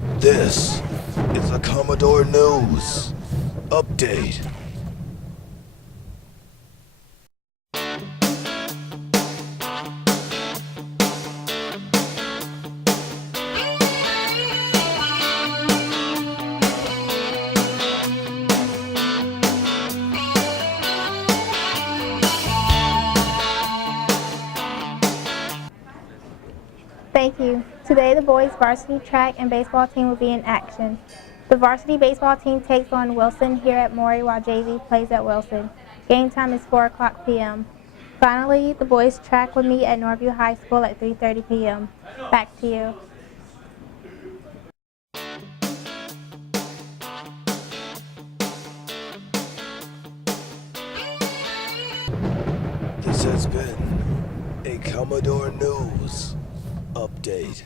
This is a Commodore News Update. Thank you. Today the boys varsity track and baseball team will be in action. The varsity baseball team takes on Wilson here at Maury while JV plays at Wilson. Game time is 4 o'clock p.m. Finally, the boys track will meet at Maury High School at 3:30 p.m. Back to you. This has been a Commodore News Update.